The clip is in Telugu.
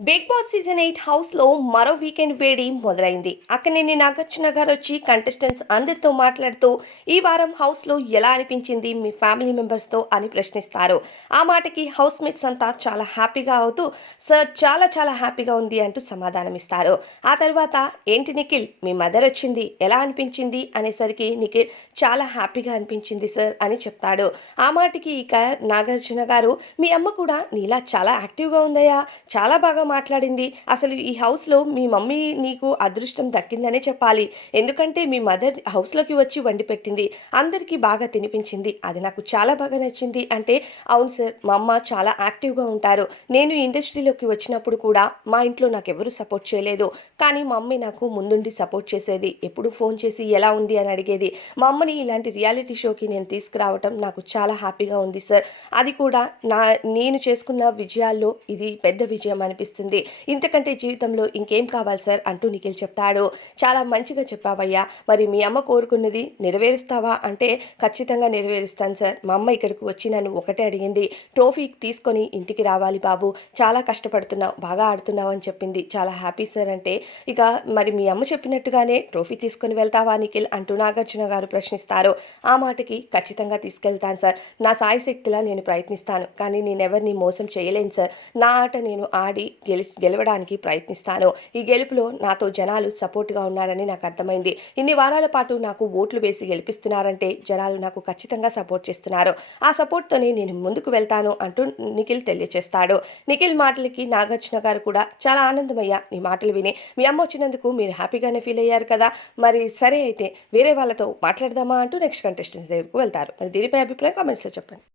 బిగ్ బాస్ సీజన్ 8 హౌస్లో మరో వీకెండ్ వేడి మొదలైంది. అక్కినేని నాగార్జున గారు వచ్చి కంటెస్టెంట్స్ అందరితో మాట్లాడుతూ ఈ వారం హౌస్లో ఎలా అనిపించింది మీ ఫ్యామిలీ మెంబర్స్తో అని ప్రశ్నిస్తారు. ఆ మాటకి హౌస్ మేట్స్ అంతా చాలా హ్యాపీగా అవుతూ సార్ చాలా చాలా హ్యాపీగా ఉంది అంటూ సమాధానమిస్తారు. ఆ తర్వాత ఏంటి నిఖిల్ మీ మదర్ వచ్చింది ఎలా అనిపించింది అనేసరికి నిఖిల్ చాలా హ్యాపీగా అనిపించింది సార్ అని చెప్తాడు. ఆ మాటకి ఇక నాగార్జున గారు మీ అమ్మ కూడా నీలా చాలా యాక్టివ్గా ఉందయ్యా, చాలా బాగా మాట్లాడింది. అసలు ఈ హౌస్‌లో మీ మమ్మీ నీకు అదృష్టం దక్కిందనే చెప్పాలి. ఎందుకంటే మీ మదర్ హౌస్‌లోకి వచ్చి వండి పెట్టింది. అందరికీ బాగా తినిపించింది. అది నాకు చాలా బాగా నచ్చింది అంటే, అవును సార్ మా అమ్మ చాలా యాక్టివ్‌గా ఉంటారు. నేను ఇండస్ట్రీలోకి వచ్చినప్పుడు కూడా మా ఇంట్లో నాకెవ్వరు సపోర్ట్ చేయలేదు. కానీ మా అమ్మే నాకు ముందుండి సపోర్ట్ చేసేది. ఎప్పుడు ఫోన్ చేసి ఎలా ఉంది అని అడిగేది. మా అమ్మని ఇలాంటి రియాలిటీ షోకి నేను తీసుకురావటం నాకు చాలా హ్యాపీగా ఉంది సార్. అది కూడా నేను చేసుకున్న విజయాల్లో ఇది పెద్ద విజయం అనిపిస్తుంది. ఇంతకంటే జీవితంలో ఇంకేం కావాలి సార్ అంటూ నిఖిల్ చెప్తాడు. చాలా మంచిగా చెప్పావయ్యా. మరి మీ అమ్మ కోరుకున్నది నెరవేరుస్తావా అంటే, ఖచ్చితంగా నెరవేరుస్తాను సార్. మా అమ్మ ఇక్కడికి వచ్చి నన్ను ఒకటే అడిగింది. ట్రోఫీ తీసుకొని ఇంటికి రావాలి బాబు. చాలా కష్టపడుతున్నావు, బాగా ఆడుతున్నావు అని చెప్పింది. చాలా హ్యాపీ సార్ అంటే, ఇక మరి మీ అమ్మ చెప్పినట్టుగానే ట్రోఫీ తీసుకొని వెళ్తావా నిఖిల్ అంటూ నాగార్జున గారు ప్రశ్నిస్తారు. ఆ మాటకి ఖచ్చితంగా తీసుకెళ్తాను సార్. నా సాయశక్తిలా నేను ప్రయత్నిస్తాను. కానీ నేనెవరిని మోసం చేయలేను సార్. నా ఆట నేను ఆడి గెలవడానికి ప్రయత్నిస్తాను. ఈ గెలుపులో నాతో జనాలు సపోర్ట్‌గా ఉన్నారని నాకు అర్థమైంది. ఇన్ని వారాల పాటు నాకు ఓట్లు వేసి గెలిపిస్తున్నారంటే జనాలు నాకు ఖచ్చితంగా సపోర్ట్ చేస్తున్నారు. ఆ సపోర్ట్‌తోనే నేను ముందుకు వెళ్తాను అంటూ నిఖిల్ తెలియచేస్తాడు. నిఖిల్ మాటలకి నాగార్జున గారు కూడా చాలా ఆనందమయ్యా నీ మాటలు విని. మీ అమ్మ వచ్చినందుకు మీరు హ్యాపీగానే ఫీల్ అయ్యారు కదా! మరి సరే అయితే వేరే వాళ్ళతో మాట్లాడదామా అంటూ నెక్స్ట్ కంటెస్టెంట్ దగ్గరకు వెళ్తారు. మరి దీనిపై అభిప్రాయం కామెంట్స్‌లో చెప్పండి.